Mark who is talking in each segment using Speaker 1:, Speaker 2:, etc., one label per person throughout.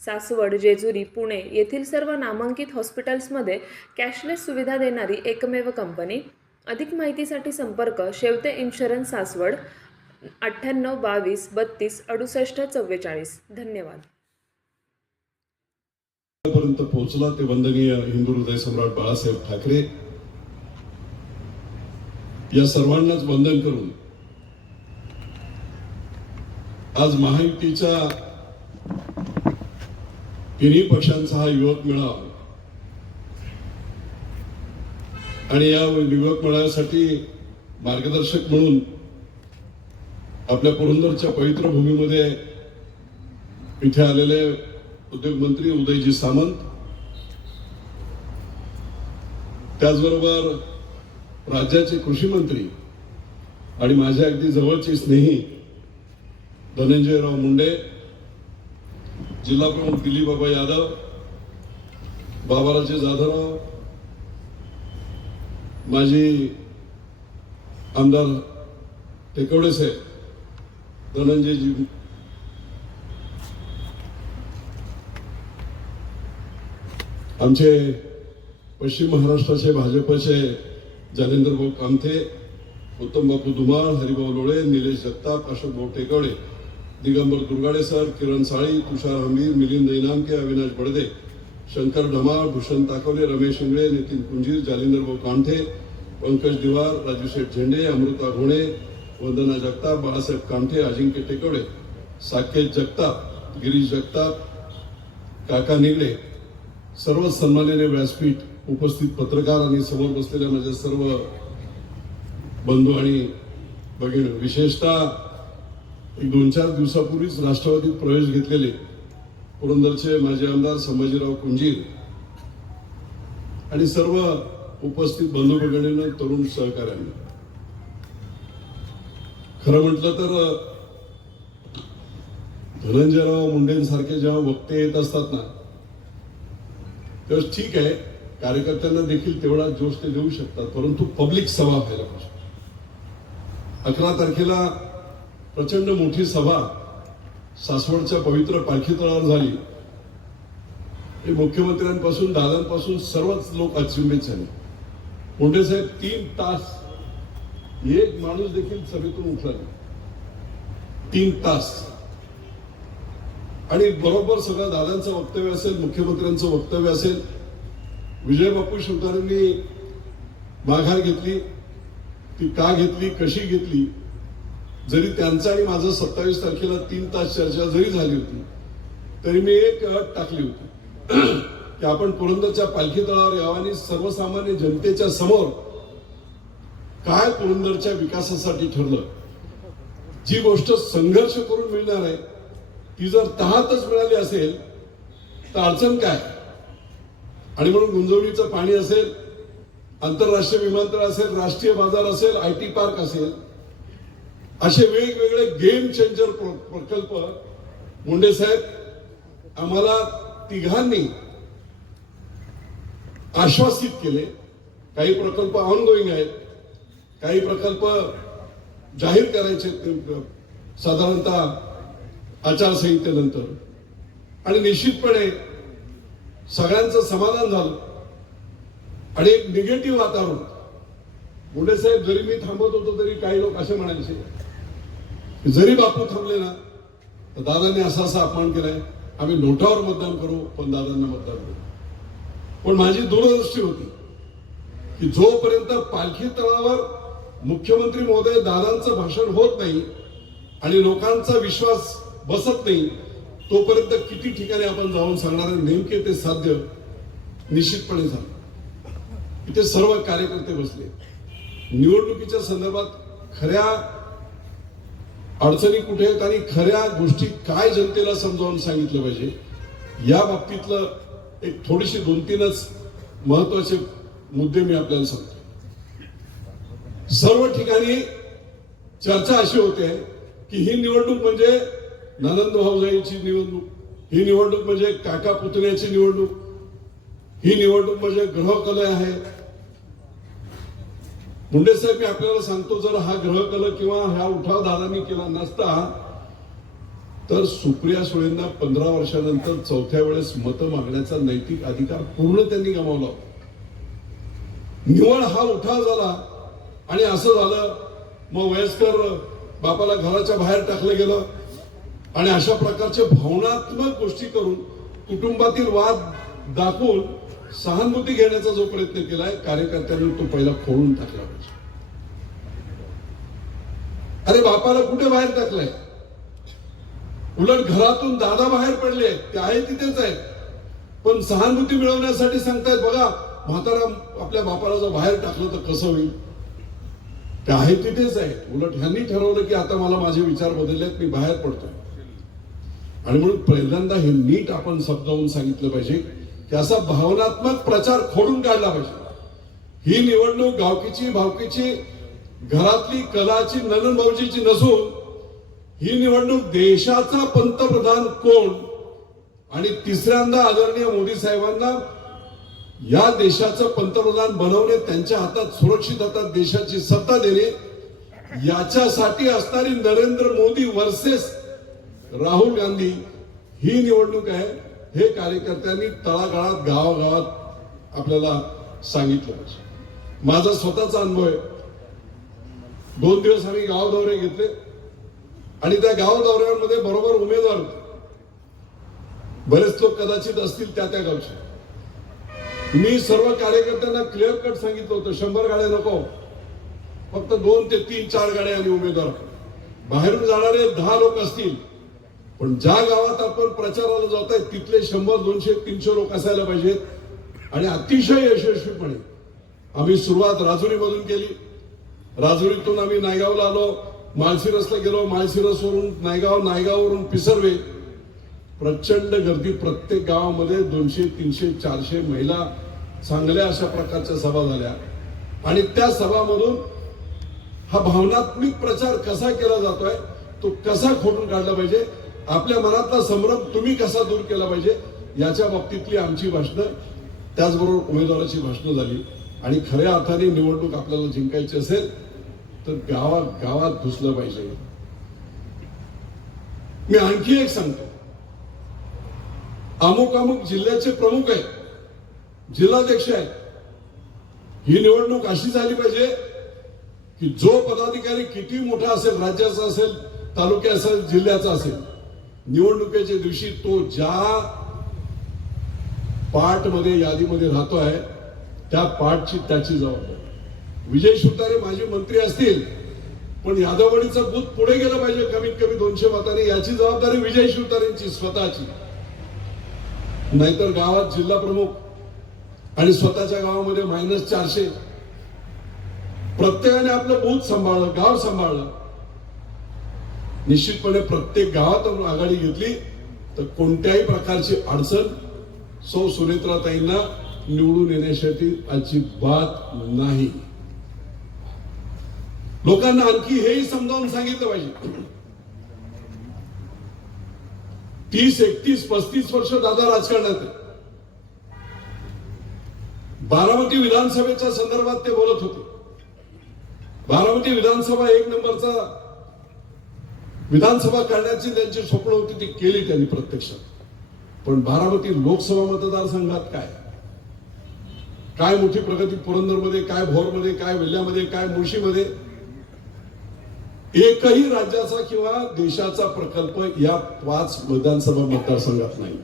Speaker 1: सासवड जेजुरी पुणे येथील सर्व नामांकित हॉस्पिटल्समध्ये कॅशलेस सुविधा देणारी एकमेव कंपनी. अधिक माहितीसाठी संपर्क शेवते इन्शुरन्स सासवड अठ्ठ्याण्णव बावीस बत्तीस अडुसष्ट चव्वेचाळीस. धन्यवाद.
Speaker 2: पर्यंत पोहोचला ते वंदनीय हिंदू हृदय सम्राट बाळासाहेब ठाकरे. या सर्वांनाच वंदन करून आज महायुतीच्या तिन्ही पक्षांचा हा युवक मेळावा. आणि या युवक मेळाव्यासाठी मार्गदर्शक म्हणून आपल्या पुरंदरच्या पवित्र भूमीमध्ये इथे आलेले उद्योगमंत्री उदयजी सामंत त्याचबरोबर राज्याचे कृषी मंत्री आणि माझ्या अगदी जवळचे स्नेही धनंजयराव मुंडे जिल्हा प्रमुख दिलीपबाबा यादव बाबाराजे जाधवराव माजी आमदार टेकवडे साहेब धनंजयजी. आमचे पश्चिम महाराष्ट्राचे भाजपचे जालेंद्र भाऊ कामथे उत्तम बापू धुमाळ हरिभाऊ लोळे निलेश जगताप अशोक भाऊ टेकवडे. दिगंबर दुर्गाडे सर किरण साळी तुषार हमीर मिलिंद इनामके अविनाश बडदे शंकर ढमाळ भूषण ताकवले रमेश इंगळे नितीन कुंजीर जालिंदरभाऊ कामठे पंकज दिवार राजू शेठ झेंडे अमृता घोणे वंदना जगताप बाळासाहेब कामठे अजिंक्य टेकवडे साकेत जगताप गिरीश जगताप काका निगडे. सर्व सन्माननीय व्यासपीठ उपस्थित पत्रकार आणि समोर बसलेल्या माझ्या सर्व बंधू आणि भगिनी. विशेषतः एक दोन चार दिवसापूर्वीच राष्ट्रवादीत प्रवेश घेतलेले पुरंदरचे माजी आमदार संभाजीराव कुंजीर आणि सर्व उपस्थित बंधू भगिनीनं तरुण सहकार्यांना खरं म्हटलं तर धनंजयराव मुंडेंसारखे जेव्हा वक्ते येत असतात ना तेव्हा ठीक आहे कार्यकर्त्यांना देखील तेवढा जोश ते देऊ शकतात परंतु पब्लिक सभा व्हायला पाहिजे. अकरा तारखेला प्रचंड मोठी सभा सासवडच्या पवित्र पालखी तळावर झाली. हे मुख्यमंत्र्यांपासून दादांपासून सर्वच लोक अचंबित झाले. मुंडे साहेब तीन तास एक माणूस देखील सभेतून उठला तीन तास. आणि बरोबर सगळं दादांचं वक्तव्य असेल मुख्यमंत्र्यांचं वक्तव्य असेल. विजय बापू शिवतारेंनी माघार घेतली. ती का घेतली कशी घेतली? जरी त्यांचं आणि माझं सत्तावीस तारखेला तीन तास चर्चा जरी झाली होती तरी मी एक अट टाकली होती. की आपण पुरंदरच्या पालखी तळावर यावं आणि सर्वसामान्य जनतेच्या समोर काय पुरंदरच्या विकासासाठी ठरलं. जी गोष्ट संघर्ष करून मिळणार आहे ती जर तहातच मिळाली असेल तर अडचण काय? आणि म्हणून गुंजवणीचं पाणी असेल आंतरराष्ट्रीय विमानतळ असेल राष्ट्रीय बाजार असेल आय टी पार्क असेल असे वेगवेगळे गेम चेंजर प्रकल्प. मुंडे साहेब आम्हाला तिघांनी आश्वासित केले. काही प्रकल्प ऑनगोईंग आहेत. काही प्रकल्प जाहीर करायचे साधारणतः आचारसंहितेनंतर. आणि निश्चितपणे सगळ्यांचं समाधान झालं. आणि एक निगेटिव्ह वातावरण. मुंडे साहेब जरी मी थांबत होतो तरी काही लोक असे म्हणायचे जरी बापू थांबले ना तर दादांनी असा असा अपमान केलाय आम्ही नोटावर मतदान करू पण दादांना मतदान करू. पण माझी दूरदृष्टी होती की जोपर्यंत पालखी तळावर मुख्यमंत्री महोदय दादांचं भाषण होत नाही आणि लोकांचा विश्वास बसत नाही तोपर्यंत किती ठिकाणी आपण जाऊन सांगणार नेमके ते साध्य निश्चितपणे झालं. इथे सर्व कार्यकर्ते बसले. निवडणुकीच्या संदर्भात खऱ्या अडचणी कुठे आहेत आणि खऱ्या गोष्टी काय जनतेला समजावून सांगितलं पाहिजे? या बाबतीतलं एक थोडीशी दोन तीनच महत्त्वाचे मुद्दे मी आपल्याला सांगतो. सर्व ठिकाणी चर्चा अशी होते की ही निवडणूक म्हणजे ननंद भाऊजाईची निवडणूक ही निवडणूक म्हणजे काका पुतण्याची निवडणूक ही निवडणूक म्हणजे ग्रहकलय आहे मुंडे साहेब मी आपल्याला सांगतो जर हा ग्रह कल किंवा हा उठाव दादांनी केला नसता तर सुप्रिया सुळेंना पंधरा वर्षानंतर चौथ्या वेळेस मतं मागण्याचा नैतिक अधिकार पूर्ण त्यांनी गमावला होता. निवड हा उठाव झाला आणि असं झालं मग वयस्कर बापाला घराच्या बाहेर टाकलं गेलं आणि अशा प्रकारचे भावनात्मक गोष्टी करून कुटुंबातील वाद दाखवून सहानुभूती घेण्याचा जो प्रयत्न केलाय कार्यकर्त्यांनी तो पहिला खोळून टाकला पाहिजे. अरे बापाला कुठे बाहेर टाकलंय? उलट घरातून दादा बाहेर पडले ते आहे तिथेच आहेत. पण सहानुभूती मिळवण्यासाठी सांगतायत बघा म्हातारा आपल्या बापाला जर बाहेर टाकलं तर कसं होईल? ते आहे तिथेच आहे उलट ह्यांनी ठरवलं की आता मला माझे विचार बदललेत मी बाहेर पडतोय. आणि म्हणून पहिल्यांदा हे नीट आपण समजावून सांगितलं पाहिजे. त्याचा भावनात्मक प्रचार खोडून काढला पाहिजे. ही निवडणूक गावकीची भावकीची घरातली कलाची नलन भाऊजीची नसून ही निवडणूक देशाचा पंतप्रधान कोण आणि तिसऱ्यांदा आदरणीय मोदी साहेबांना या देशाचं पंतप्रधान बनवणे त्यांच्या हातात सुरक्षित हातात देशाची सत्ता देणे याच्यासाठी असणारी नरेंद्र मोदी वर्सेस राहुल गांधी ही निवडणूक आहे. हे कार्यकर्त्यांनी तळागाळात गावागावात आपल्याला सांगितलं पाहिजे. माझा स्वतःचा अनुभव आहे. दोन दिवस आम्ही गाव दौरे घेतले आणि त्या गाव दौऱ्यांमध्ये बरोबर उमेदवार होते. बरेच लोक कदाचित असतील त्या त्या गावचे. मी सर्व कार्यकर्त्यांना क्लिअर कट सांगितलं होतं शंभर गाड्या नको. फक्त दोन ते तीन चार गाड्या आणि उमेदवार बाहेरून जाणारे दहा लोक असतील पण ज्या गावात आपण प्रचाराला जात आहे तिथले शंभर दोनशे तीनशे लोक असायला पाहिजेत. आणि अतिशय यशस्वीपणे आम्ही सुरुवात राजुरीमधून केली. राजुरीतून आम्ही नायगावला आलो. माळशिरसला गेलो. माळशिरसवरून नायगाव नायगाववरून पिसर्वे. प्रचंड गर्दी प्रत्येक गावामध्ये दोनशे तीनशे चारशे महिला चांगल्या अशा प्रकारच्या सभा झाल्या. आणि त्या सभामधून हा भावनात्मक प्रचार कसा केला जातोय तो कसा खोडून काढला पाहिजे आपल्या मनातला संभ्रम तुम्ही कसा दूर केला पाहिजे याच्या बाबतीतली आमची भाषणं त्याचबरोबर उमेदवाराची भाषणं झाली. आणि खऱ्या अर्थाने निवडणूक आपल्याला जिंकायची असेल तर गावात गावात घुसलं पाहिजे. मी आणखी एक सांगतो. अमुक अमुक जिल्ह्याचे प्रमुख आहेत जिल्हाध्यक्ष आहेत. ही निवडणूक अशी झाली पाहिजे की जो पदाधिकारी किती मोठा असेल राज्याचा असेल तालुक्या असेल जिल्ह्याचा असेल निवडणुकीच्या दिवशी तो ज्या पार्टमध्ये मध्ये यादीमध्ये आहे त्या पार्टची त्याची जबाबदारी. विजय शिवतारे माजी मंत्री असतील पण यादववाडीचं बूथ पुढे गेलं पाहिजे कमीत कमी दोनशे मताने याची जबाबदारी विजय शिवतारेंची स्वतःची. नाहीतर गावात जिल्हा प्रमुख आणि स्वतःच्या गावामध्ये मायनस चारशे. प्रत्येकाने आपलं बूथ सांभाळलं गाव सांभाळलं. निश्चितपणे प्रत्येक गावात आघाडी घेतली तर कोणत्याही प्रकारची अडचण सौ सुनेत्राताईंना निवडून येण्यासाठी अजिबात नाही. लोकांना आणखी हेही समजावून सांगितलं पाहिजे. तीस एकतीस पस्तीस वर्ष दादा राजकारणात बारामती विधानसभेच्या संदर्भात ते बोलत होते. बारामती विधानसभा एक नंबरचा विधानसभा करण्याची त्यांची स्वप्न होती ती केली त्यांनी प्रत्यक्षात. पण बारामती लोकसभा मतदारसंघात काय? काय मोठी प्रगती पुरंदरमध्ये काय भोरमध्ये काय वेल्ह्यामध्ये काय मुळशीमध्ये? एकही राज्याचा किंवा देशाचा प्रकल्प या पाच विधानसभा मतदारसंघात नाही.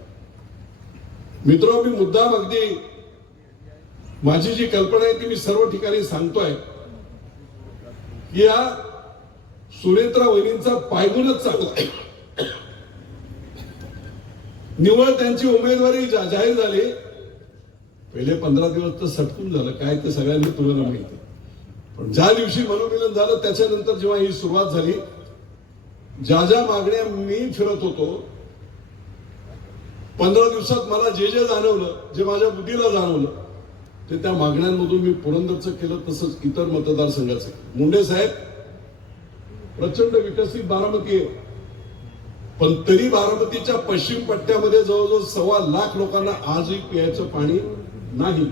Speaker 2: मित्र मी मुद्दाम अगदी माझी जी कल्पना आहे ती मी सर्व ठिकाणी सांगतोय. या सुनेत्रा वहिनींचा पायगुणच चांगला आहे. निवड त्यांची उमेदवारी जाहीर झाली. पहिले पंधरा दिवस तर सटकून झालं काय ते सगळ्यांनी तुला माहिती. पण ज्या दिवशी मनोमिलन झालं त्याच्यानंतर जेव्हा ही सुरुवात झाली ज्या ज्या मागण्या मी फिरत होतो पंधरा दिवसात मला जे जे जाणवलं जे माझ्या बुद्धीला जाणवलं ते त्या मागण्यांमधून मी पुरंदरचं केलं तसंच इतर मतदारसंघाचं मुंडे साहेब प्रचंड विकसित बारामती आहे. पण तरी बारामतीच्या पश्चिम पट्ट्यामध्ये जवळजवळ सव्वा लाख लोकांना आजही पियाचं पाणी नाही.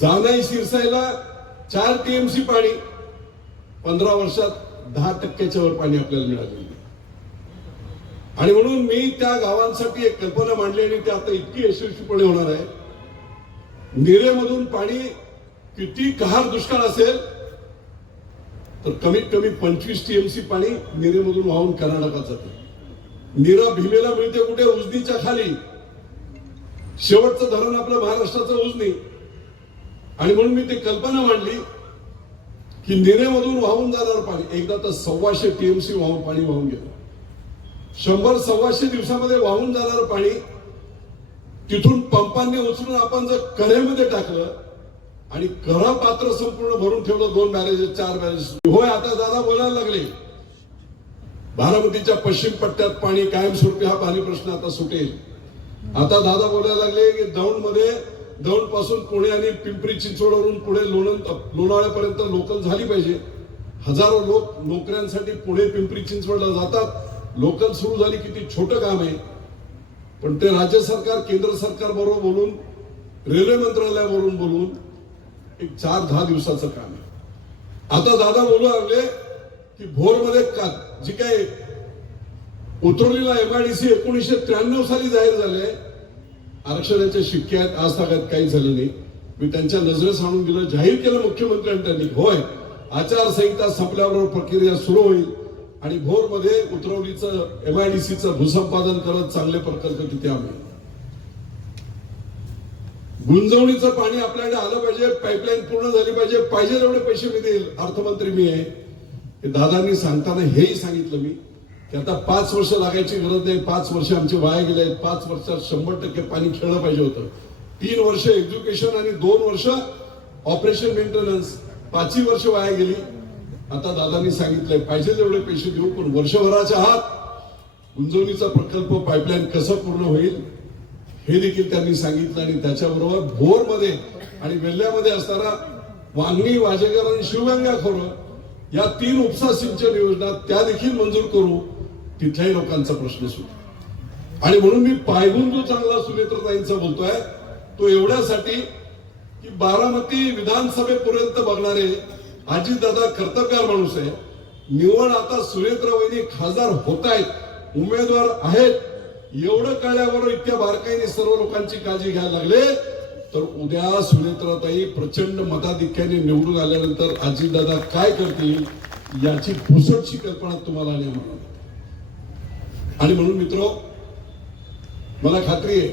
Speaker 2: जानाई शिरसाईला चार टीएमसी पाणी पंधरा वर्षात दहा टक्क्याच्या वर पाणी आपल्याला मिळालेलं आहे. आणि म्हणून मी त्या गावांसाठी एक कल्पना मांडली आणि ती आता इतकी यशस्वीपणे होणार आहे. निरेमधून पाणी किती कहार दुष्काळ असेल तर कमीत कमी पंचवीस टीएमसी पाणी निरेमधून वाहून कर्नाटकात जाते. निरा भीमेला मिळते कुठे? उजनीच्या खाली. शेवटचं धरण आपलं महाराष्ट्राचं उजनी. आणि म्हणून मी ती कल्पना मांडली की निरेमधून वाहून जाणार पाणी एकदा तर सव्वाशे टीएमसी वाहून पाणी वाहून गेलं शंभर सव्वाशे दिवसामध्ये वाहून जाणार पाणी तिथून पंपांनी उचलून आपण जर कऱ्यामध्ये टाकलं आणि करा पात्र संपूर्ण भरून ठेवलं दोन बॅरेजेस चार बॅरेजेस होय आता दादा बोलायला लागले. बारामतीच्या पश्चिम पट्ट्यात पाणी कायमस्वरूपी हा पाणी प्रश्न आता सुटेल. आता दादा बोलायला लागले की दौंडमध्ये दौंडपासून पुणे आणि पिंपरी चिंचवडवरून पुढे लोणंद लोणावळ्यापर्यंत लोकल झाली पाहिजे. हजारो लोक नोकऱ्यांसाठी पुणे पिंपरी चिंचवडला जातात. लोकल सुरू झाली किती छोटं काम आहे. पण ते राज्य सरकार केंद्र सरकार बरोबर बोलून रेल्वे मंत्रालयावरून बोलून एक चार दहा दिवसाचं काम आहे. आता दादा बोलू लागले की भोरमध्ये का जी काय उतरवलेला एमआयडीसी एकोणीसशे त्र्याण्णव साली जाहीर झाले. आरक्षणाच्या शिक्क्यात आज तागात काही झालं नाही. मी त्यांच्या नजरेस आणून दिलं जाहीर केलं मुख्यमंत्र्यांनी त्यांनी. होय आचारसंहिता संपल्याबरोबर प्रक्रिया सुरू होईल आणि भोरमध्ये उतरवलीचं एमआयडीसीचं भूसंपादन करत चांगले प्रकल्प तिथे आम्ही गुंजवणीचं पाणी आपल्याकडे आलं पाहिजे पाईपलाईन पूर्ण झाली पाहिजे पाहिजे तेवढे पैसे मी देईल. अर्थमंत्री मी आहे. दादांनी सांगताना हेही सांगितलं मी की आता पाच वर्ष लागायची गरज नाही पाच वर्ष आमचे वाया गेले आहेत पाच वर्षात शंभर टक्के पाणी खेळलं पाहिजे होतं. तीन वर्ष एज्युकेशन आणि दोन वर्ष ऑपरेशन मेंटेनन्स पाचही वर्ष वाया गेली. आता दादांनी सांगितलंय पाहिजे तेवढे पैसे देऊ पण वर्षभराच्या आत गुंजवणीचा प्रकल्प पाईपलाईन कसं पूर्ण होईल हे देखील त्यांनी सांगितलं आणि त्याच्याबरोबर भोरमध्ये आणि वेल्ल्यामध्ये असताना वांगणी वाजेकर आणि शिवगंगा खोरं या तीन उपसा सिंचन योजना त्या देखील मंजूर करू तिथल्याही लोकांचा प्रश्न सुटू आणि म्हणून मी पायगुण जो चांगला सुनेत्रताईंचा बोलतोय तो एवढ्यासाठी की बारामती विधानसभेपर्यंत बघणारे अजितदादा कर्तव्यार माणूस आहे. निवड आता सुनेत्र वहिनी खासदार होत आहेत उमेदवार आहेत. एवढं कळल्यावर इतक्या बारकाईने सर्व लोकांची काळजी घ्यायला लागले तर उद्या सुनेत्राताई प्रचंड मताधिक्याने निवडून आल्यानंतर अजितदादा काय करतील याची पुसटची कल्पना तुम्हाला आली म्हणून. आणि म्हणून मित्र मला खात्री आहे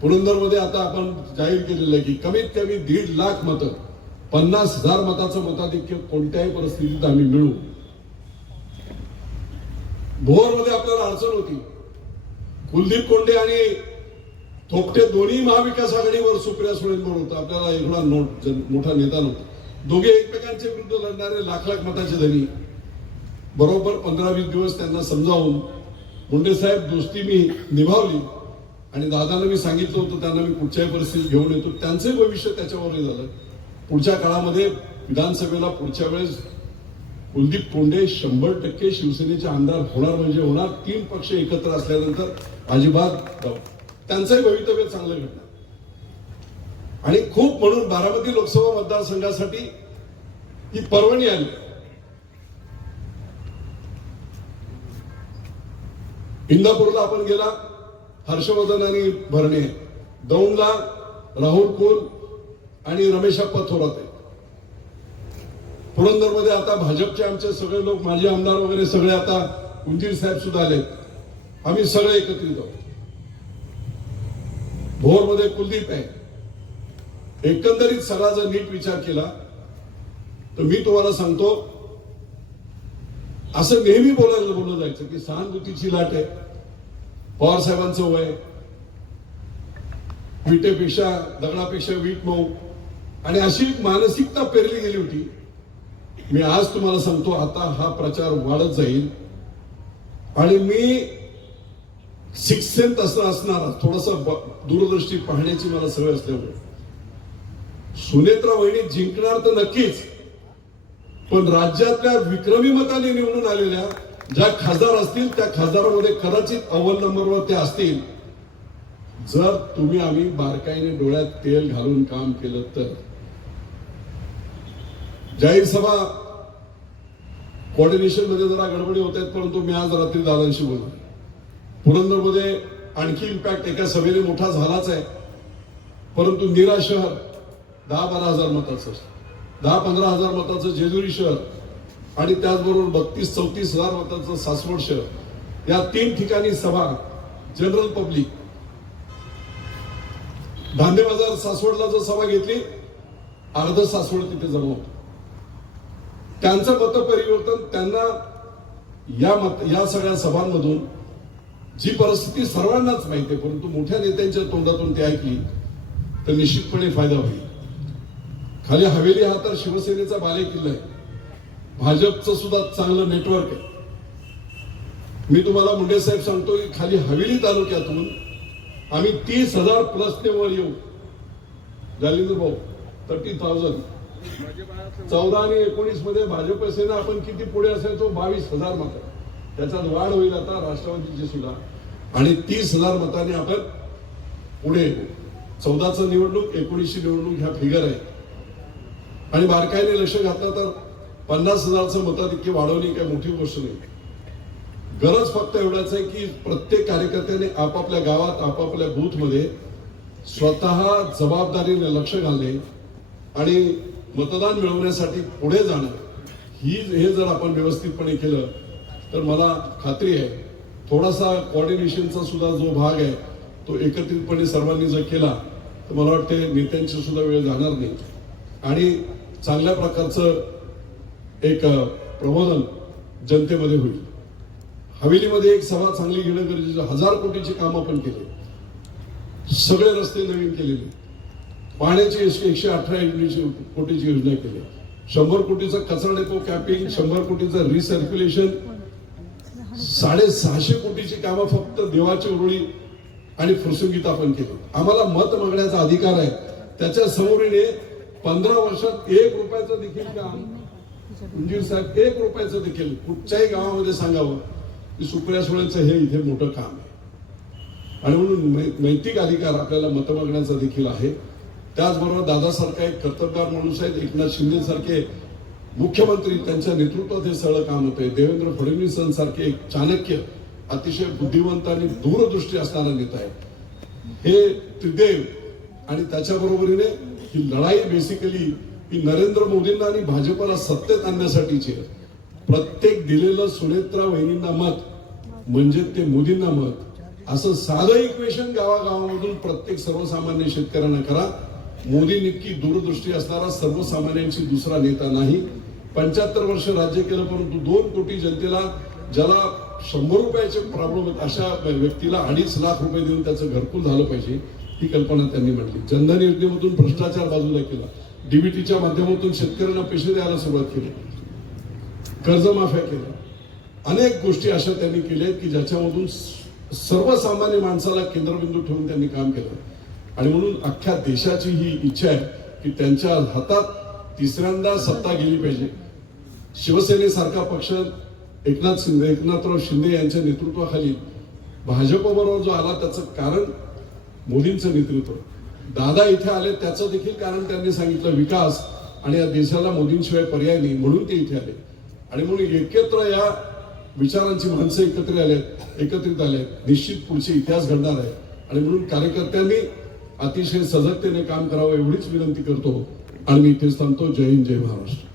Speaker 2: पुरंदरमध्ये आता आपण जाहीर केलेलं आहे की कमीत कमी दीड लाख मतं पन्नास हजार मताचं मताधिक्य कोणत्याही परिस्थितीत आम्ही मिळू भोरमध्ये आपल्याला अडचण होती. कुलदीप कोंडे आणि थोपटे दोन्ही महाविकास आघाडीवर सुप्रिया सुळेंवर होतं. आपल्याला एवढा नोट जन- मोठा नेता नव्हता. दोघे एकमेकांच्या विरुद्ध लढणारे लाख लाख मताचे धनी. बरोबर पंधरा वीस दिवस त्यांना समजावून मुंडे साहेब दोस्ती मी निभावली आणि दादांना मी सांगितलं होतं त्यांना मी कुठच्याही परिस्थितीत घेऊन येतो. त्यांचंही भविष्य त्याच्यावरही झालं. पुढच्या काळामध्ये विधानसभेला पुढच्या वेळेस कुलदीप कोंडे शंभर टक्के शिवसेनेचे आमदार होणार म्हणजे होणार. तीन पक्ष एकत्र असल्यानंतर अजिबात त्यांचंही भवितव्य चांगलं घडणार. आणि खूप म्हणून बारामती लोकसभा मतदारसंघासाठी ही पर्वणी आली. इंदापूरला आपण गेला. हर्षवर्धन आणि भरणे. दौंडला राहुल कुल आणि रमेशा थोरात. पुरंदरमध्ये आता भाजपचे आमचे सगळे लोक माजी आमदार वगैरे सगळे आता उंजीर साहेब सुद्धा आले आम्ही सगळे एकत्रित आहोत. भोरमध्ये कुलदीप आहे. एकंदरीत सगळा जर नीट विचार केला तर मी तुम्हाला सांगतो असं नेहमी बोलायला बोललं जायचं की सहानुभूतीची लाट आहे. पवार साहेबांचं वय विटेपेक्षा दगडापेक्षा वीट मऊ. आणि अशी एक मानसिकता पेरली गेली होती मी आज तुम्हाला सांगतो आता हा प्रचार वाढत जाईल. आणि मी सिक्स सेंथ असं असणारा थोडासा दूरदृष्टी पाहण्याची मला सवय असल्यामुळे. सुनेत्रा वहिनी जिंकणार तर नक्कीच पण राज्यातल्या विक्रमी मताने निवडून आलेल्या ज्या खासदार असतील त्या खासदारामध्ये कदाचित अव्वल नंबरवर त्या असतील. जर तुम्ही आम्ही बारकाईने डोळ्यात तेल घालून काम केलं तर. जाहीर सभा कोऑर्डिनेशनमध्ये जरा गडबडी होत आहेत परंतु मी आज रात्री दादांशी बोललो पुरंदरमध्ये आणखी इम्पॅक्ट एका सभेने मोठा झालाच आहे. परंतु नीरा शहर दहा बारा हजार मताचं दहा पंधरा हजार मताचं जेजुरी शहर आणि त्याचबरोबर बत्तीस चौतीस हजार मताचं सासवड शहर या तीन ठिकाणी सभा जनरल पब्लिक धांदे बाजार सासवडला जर सभा घेतली अर्ध सासवड तिथे जमा होतं. त्यांचं मतपरिवर्तन त्यांना या मत या सगळ्या सभांमधून जी परिस्थिती सर्वांनाच माहिती आहे परंतु मोठ्या नेत्यांच्या तोंडातून ते ऐकली तर निश्चितपणे फायदा होईल. खाली हवेली हा तर शिवसेनेचा बाले किल्ला आहे. भाजपचं सुद्धा चांगलं नेटवर्क आहे. मी तुम्हाला मुंडे साहेब सांगतो की खाली हवेली तालुक्यातून आम्ही तीस हजार प्लसने वर येऊ. जालिंद्र भाऊ थर्टी थाउजंड चौदा आणि एकोणीसमध्ये भाजप सेना आपण किती पुढे असायचो बावीस हजार मत. त्याच्यात वाढ होईल आता राष्ट्रवादीची सुद्धा. आणि तीस हजार मतांनी आपण पुढे येऊ. चौदाचं निवडणूक एकोणीसची निवडणूक ह्या फिगर आहे आणि बारकाईने लक्ष घातलं तर पन्नास हजारचं मताधिक्य वाढवणे काही मोठी गोष्ट नाही. गरज फक्त एवढाच आहे की प्रत्येक कार्यकर्त्याने आपापल्या गावात आपापल्या बूथमध्ये स्वतः जबाबदारीने लक्ष घालणे आणि मतदान मिळवण्यासाठी पुढे जाणं ही हे जर आपण व्यवस्थितपणे केलं तर मला खात्री आहे थोडासा कॉर्डिनेशनचा सुद्धा जो भाग आहे तो एकत्रितपणे सर्वांनी जर केला तर मला वाटते नेत्यांची सुद्धा वेळ जाणार नाही. आणि चांगल्या प्रकारचं एक प्रबोधन जनतेमध्ये होईल. हवेलीमध्ये एक सभा चांगली घेणं गरजेचं हजार कोटीची कामं आपण केली. सगळे रस्ते नवीन केलेले पाण्याची एकशे एकशे अठरा युनिटची कोटीची योजना केली. शंभर कोटीचा कचरा डेपो कॅपिंग शंभर कोटीचं रिसर्क्युलेशन साडेसहाशे कोटीची कामं फक्त देवाची उरुळी आणि फुरसुंगीत आपण केली. आम्हाला मत मागण्याचा अधिकार आहे. त्याच्या समोरीने पंधरा वर्षात एक रुपयाचं देखील काम उंजीर साहेब एक रुपयाचं देखील कुठच्याही गावामध्ये सांगावं की सुप्रिया सुळेचं हे इथे मोठं काम आहे. आणि म्हणून नैतिक अधिकार आपल्याला मत मागण्याचा देखील आहे. त्याचबरोबर दादासारखा एक कर्तबगार माणूस आहेत एकनाथ शिंदे सारखे मुख्यमंत्री त्यांच्या नेतृत्वात हे सगळं काम होतंय. देवेंद्र फडणवीसांसारखे एक चाणक्य अतिशय बुद्धिवंत आणि दूरदृष्टी असणारा नेता आहे हे त्रिदेव आणि त्याच्या बरोबरीने ही लढाई बेसिकली ही नरेंद्र मोदींना आणि भाजपला सत्तेत आणण्यासाठीची आहे. प्रत्येक दिलेलं सुनेत्रा वहिनींना मत म्हणजे ते मोदींना मत असं साधं इक्वेशन गावागावामधून प्रत्येक सर्वसामान्य शेतकऱ्यांना करा. मोदी इतकी दूरदृष्टी असणारा सर्वसामान्यांची दुसरा नेता नाही. पंच्याहत्तर वर्ष राज्य केलं परंतु दोन कोटी जनतेला ज्याला शंभर रुपयाचे प्रॉब्लेम आहेत अशा व्यक्तीला अडीच लाख रुपये देऊन त्याचं घरकुल झालं पाहिजे ही कल्पना त्यांनी मांडली जनधन योजनेमधून भ्रष्टाचार बाजूला केला. डीबीटीच्या माध्यमातून शेतकऱ्यांना पैसे द्यायला सुरुवात केली. कर्जमाफ्या केल्या अनेक गोष्टी अशा त्यांनी केल्या आहेत की ज्याच्यामधून सर्वसामान्य माणसाला केंद्रबिंदू ठेवून त्यांनी काम केलं. आणि म्हणून अख्ख्या देशाची ही इच्छा आहे की त्यांच्या हातात तिसऱ्यांदा सत्ता गेली पाहिजे. शिवसेनेसारखा पक्ष एकनाथ शिंदे एकनाथराव शिंदे यांच्या नेतृत्वाखाली भाजपबरोबर जो आला त्याचं कारण मोदींचं नेतृत्व. दादा इथे आले त्याचं देखील कारण त्यांनी सांगितलं विकास आणि या देशाला मोदींशिवाय पर्याय नाही म्हणून ते इथे आले. आणि म्हणून एकत्र या विचारांची माणसं एकत्र आलेत एकत्रित आले निश्चित पुढचे इतिहास घडणार आहे. आणि म्हणून कार्यकर्त्यांनी अतिशय सजगतेने काम करावं एवढीच विनंती करतो. आणि मी इथेच थांबतो जय हिंद जय महाराष्ट्र.